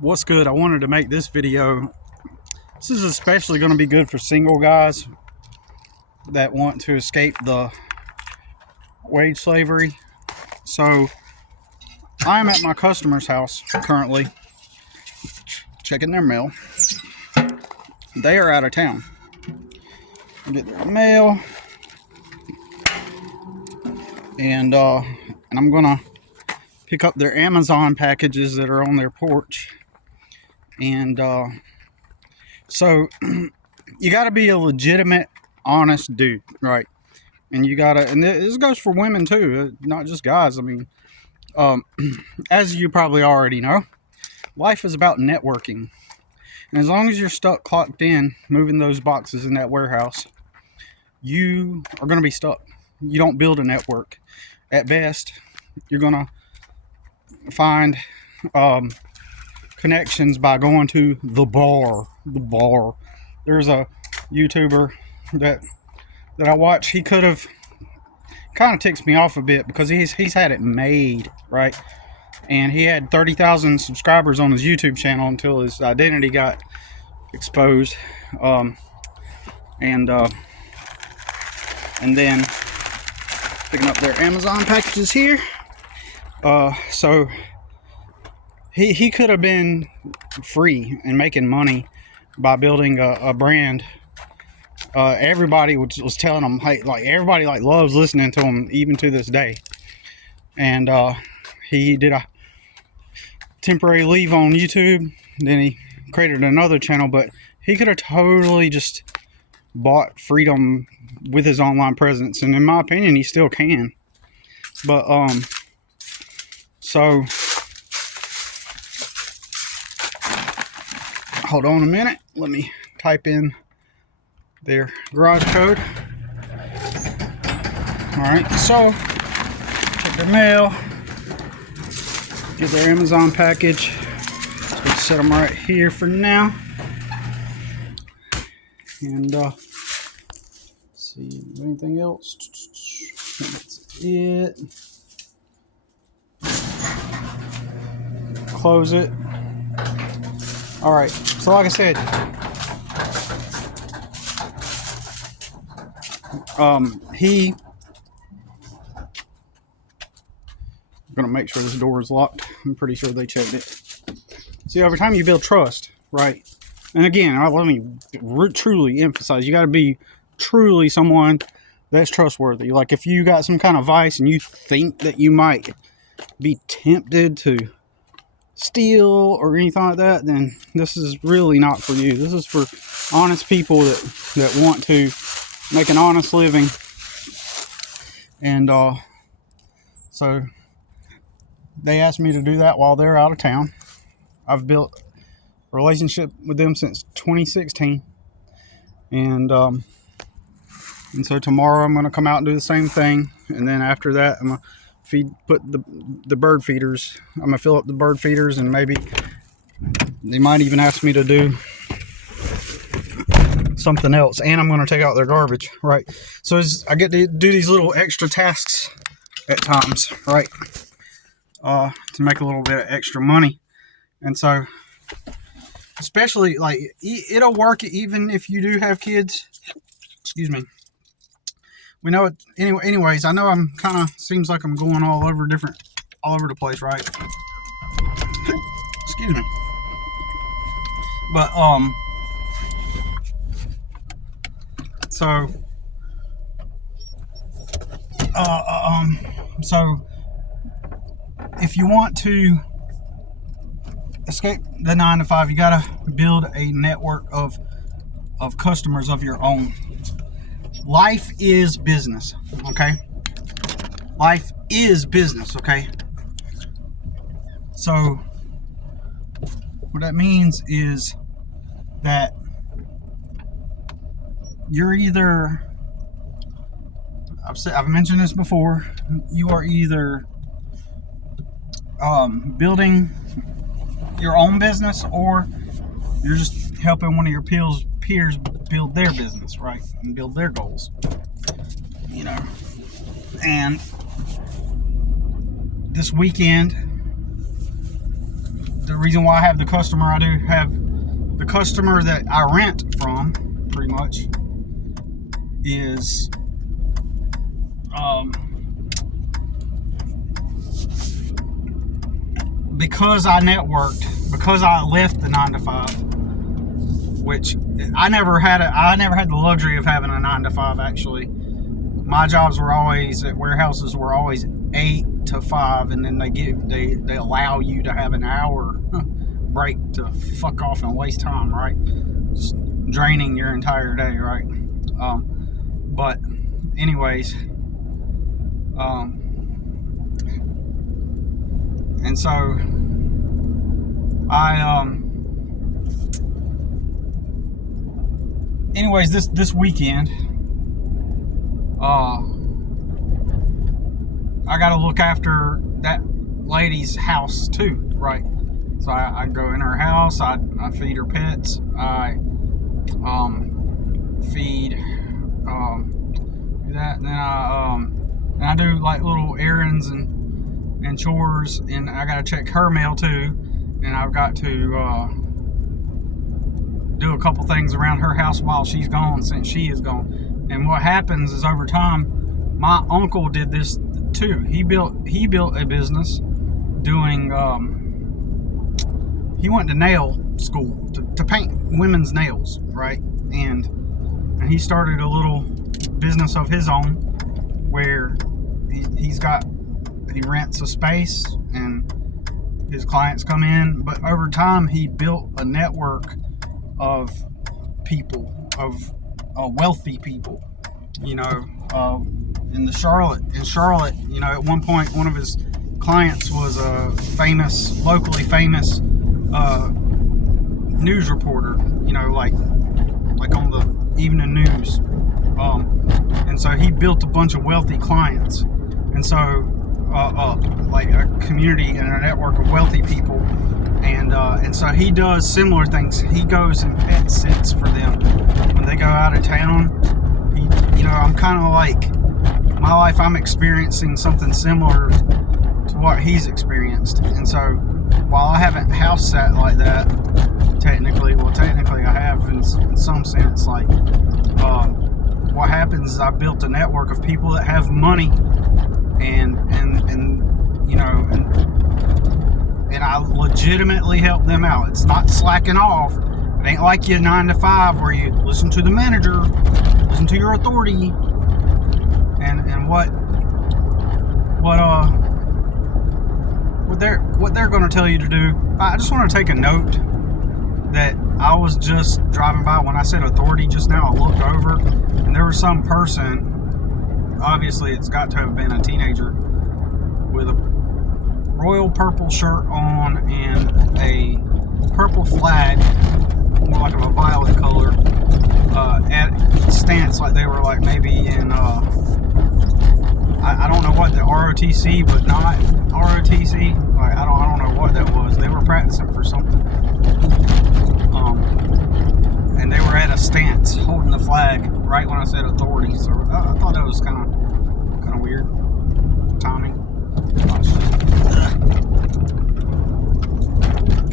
What's good? I wanted to make this video. This is especially going to be good for single guys that want to escape the wage slavery. So I'm at my customer's house currently checking their mail. They are out of town. Get their mail, and I'm gonna pick up their Amazon packages that are on their porch. And so you got to be a legitimate, honest dude, right? And you gotta, and this goes for women too, not just guys. I mean, as you probably already know, life is about networking. And as long as you're stuck clocked in moving those boxes in that warehouse, you are going to be stuck. You don't build a network. At best, you're going to find connections by going to the bar. There's a YouTuber that I watch. He could have, kind of ticks me off a bit because he's had it made, right? And he had 30,000 subscribers on his YouTube channel until his identity got exposed. And then picking up their Amazon packages here. So he could have been free and making money by building a brand. Everybody was telling him, hey, like everybody loves listening to him even to this day. And he did a temporary leave on YouTube. Then he created another channel, but he could have totally just bought freedom with his online presence, and in my opinion he still can. But so hold on a minute, let me type in their garage code. Alright, so check their mail, get their Amazon package. So let's set them right here for now. And see anything else. That's it. Close it. All right, so like I said, I'm gonna make sure this door is locked. I'm pretty sure they checked it. See, over time you build trust, right? And again, let me truly emphasize, you got to be truly someone that's trustworthy. Like if you got some kind of vice and you think that you might be tempted to steal or anything like that, then this is really not for you. This is for honest people that want to make an honest living. And so they asked me to do that while they're out of town. I've built relationship with them since 2016, and so tomorrow I'm going to come out and do the same thing, and then after that I'm going to put the bird feeders, I'm going to fill up the bird feeders, and maybe they might even ask me to do something else, and I'm going to take out their garbage, right? So I get to do these little extra tasks at times, right, to make a little bit of extra money. And so especially, like, it'll work even if you do have kids. Excuse me. We know it anyway. Anyways, I know I'm kind of seems like I'm going all over the place, right? Excuse me. But so if you want to escape the 9 to 5, you gotta build a network of customers of your own. Life is business, okay? Life is business, okay? So what that means is that you're either, I've mentioned this before, you are either building your own business, or you're just helping one of your peers build their business, right, and build their goals, you know. And this weekend the reason why I have the customer I do have, the customer that I rent from, pretty much, is because I networked, because I left the 9 to 5, which I never had the luxury of having a 9 to 5. Actually, my jobs were always at warehouses, were always 8 to 5, and then they allow you to have an hour break to fuck off and waste time, right? Just draining your entire day, right? But anyways, and so anyways, this weekend, I got to look after that lady's house too, right? So I go in her house, I feed her pets, I feed do that, and then I do like little errands and chores, and I got to check her mail too, and I've got to do a couple things around her house while she's gone, since she is gone. And what happens is, over time, my uncle did this too. He built a business doing he went to nail school to paint women's nails, right? And he started a little business of his own where he rents a space and his clients come in. But over time, he built a network of people, of wealthy people, you know, in Charlotte, you know, at one point, one of his clients was a locally famous news reporter, you know, like on the evening news, and so he built a bunch of wealthy clients, and so like a community and a network of wealthy people, and so he does similar things. He goes and pet sits for them when they go out of town. You know, I'm kind of like, my life, I'm experiencing something similar to what he's experienced. And so while I haven't house sat like that, technically I have in some sense. Like, what happens is I built a network of people that have money, and you know, and I legitimately help them out. It's not slacking off. It ain't like your 9 to 5 where you listen to the manager, listen to your authority, and what they're going to tell you to do. I just want to take a note that I was just driving by when I said authority just now. I looked over and there was some person, obviously it's got to have been a teenager, with a royal purple shirt on and a purple flag, more like of a violet color, at stance, like they were like maybe in I don't know what, the ROTC, but not ROTC. Like I don't know what that was. They were practicing for something, and they were at a stance holding the flag right when I said authority. So I thought that was kind of weird timing.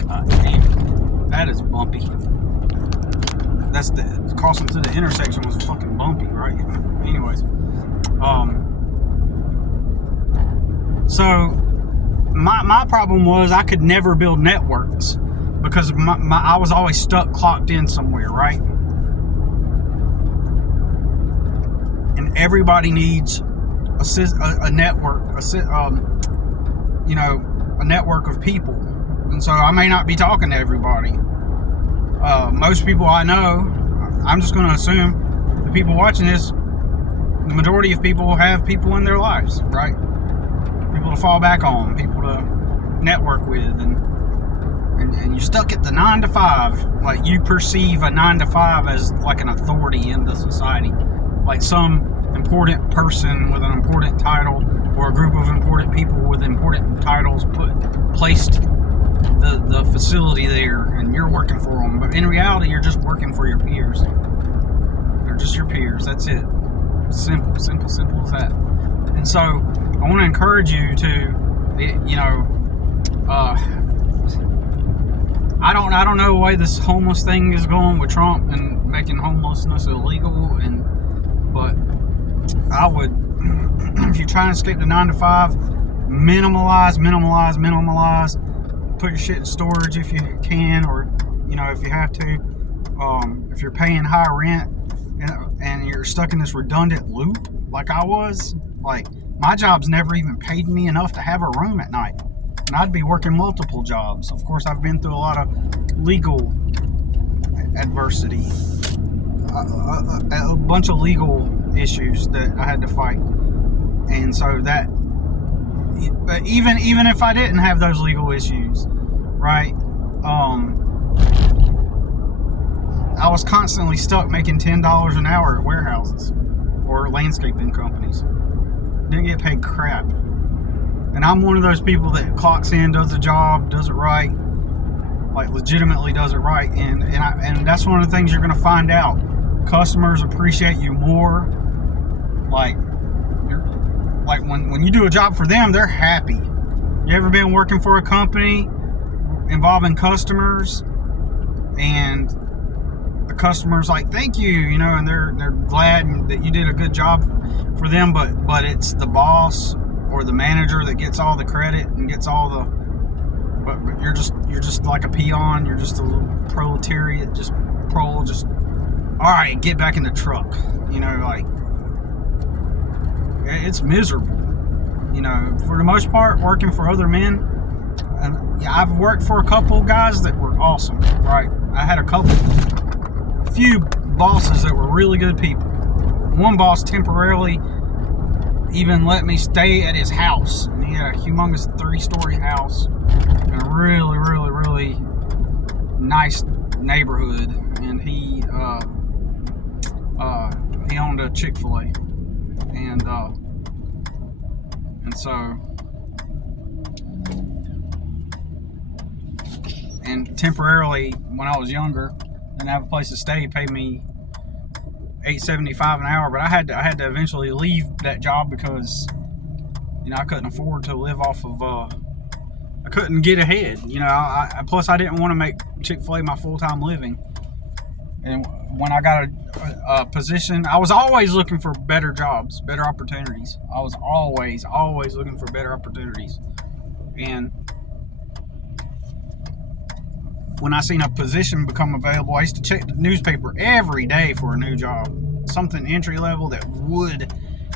God damn, that is bumpy. That's the crossing through the intersection was fucking bumpy, right? Anyways, so my problem was I could never build networks because I was always stuck, clocked in somewhere, right? And everybody needs a network, you know, a network of people. And so I may not be talking to everybody. Most people I know, I'm just going to assume the people watching this, the majority of people have people in their lives, right? People to fall back on, people to network with, and you're stuck at the 9 to 5. Like, you perceive a 9 to 5 as like an authority in the society, like some important person with an important title, or a group of important people with important titles placed the facility there, and you're working for them. But in reality, you're just working for your peers. They're just your peers. That's it. Simple as that. And so I want to encourage you to, you know, I don't know the way this homeless thing is going with Trump and making homelessness illegal, but I would, if you're trying to escape the 9 to 5, minimalize. Put your shit in storage if you can, or if you have to. If you're paying high rent and you're stuck in this redundant loop like I was, like my job's never even paid me enough to have a room at night, and I'd be working multiple jobs. Of course, I've been through a lot of legal adversity, a bunch of legal issues that I had to fight, and so that. But even if I didn't have those legal issues, right? I was constantly stuck making $10 an hour at warehouses or landscaping companies. Didn't get paid crap. And I'm one of those people that clocks in, does the job, does it right, like legitimately does it right. And that's one of the things you're gonna find out. Customers appreciate you more. Like when you do a job for them, they're happy. You ever been working for a company involving customers, and the customer's like, thank you, and they're glad that you did a good job for them, but it's the boss or the manager that gets all the credit and gets all the, but you're just like a peon, you're just a little proletariat, just all right, get back in the truck, like it's miserable, for the most part, working for other men. And I've worked for a couple guys that were awesome, right? I had a few bosses that were really good people. One boss temporarily even let me stay at his house, and he had a humongous 3-story house in a really, really, really nice neighborhood, and he owned a Chick-fil-A, and so, and temporarily when I was younger, didn't have a place to stay, paid me $8.75 an hour, but I had to eventually leave that job because I couldn't afford to live off of I couldn't get ahead. Plus I didn't want to make Chick-fil-A my full-time living. And when I got a position, I was always looking for better jobs, better opportunities. I was always looking for better opportunities. And when I seen a position become available, I used to check the newspaper every day for a new job, something entry level that would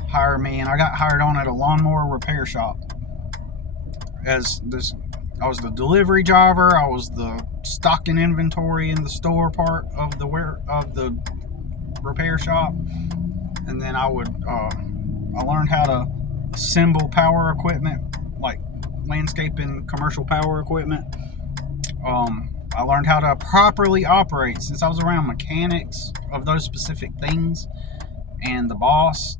hire me. And I got hired on at a lawnmower repair shop. I was the delivery driver. I was the stocking inventory in the store part of the repair shop, and then I learned how to assemble power equipment, like landscaping, commercial power equipment. I learned how to properly operate since I was around mechanics of those specific things. And the boss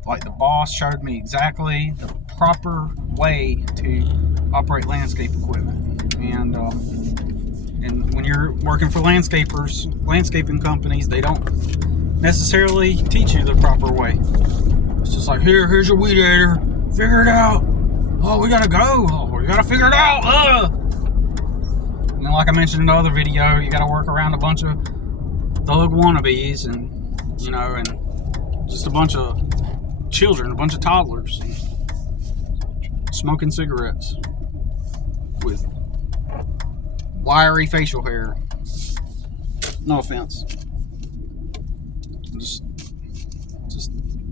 showed me exactly the proper way to operate landscape equipment. And when you're working for landscaping companies, they don't necessarily teach you the proper way. It's just like, here's your weed eater, figure it out. Oh, we gotta go. Oh, we gotta figure it out. And then, like I mentioned in the other video, you gotta work around a bunch of thug wannabes, and and just a bunch of children, a bunch of toddlers, smoking cigarettes with wiry facial hair. No offense. Just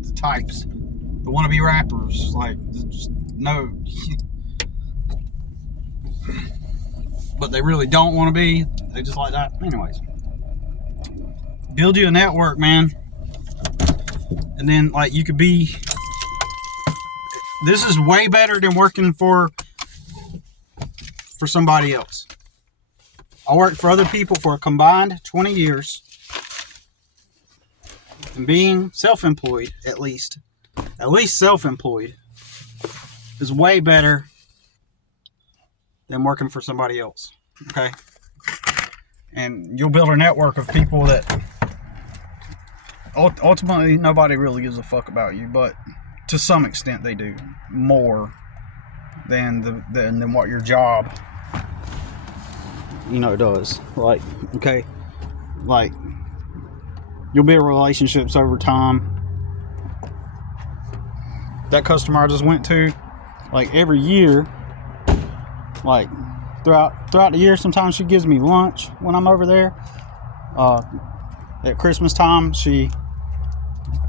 the types. The wannabe rappers. Like, just no. But they really don't want to be. They just like that. Anyways. Build you a network, man. And then, like, you could be... This is way better than working for somebody else. I worked for other people for a combined 20 years. And being self-employed, at least self-employed, is way better than working for somebody else. Okay? And you'll build a network of people that ultimately nobody really gives a fuck about you, but to some extent they do, more than what your job does. Like, okay, like, you'll build relationships over time. That customer I just went to, like, every year, like, throughout the year, sometimes she gives me lunch when I'm over there. At Christmas time, she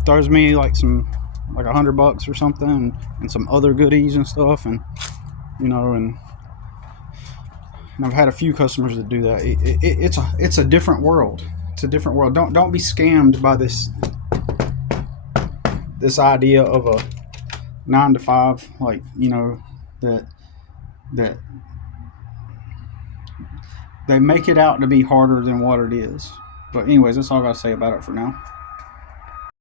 throws me like $100 or something, and some other goodies and stuff, and and I've had a few customers that do that. It's a different world. It's a different world. Don't be scammed by this idea of a 9 to 5, like, that they make it out to be harder than what it is. But anyways, that's all I gotta say about it for now.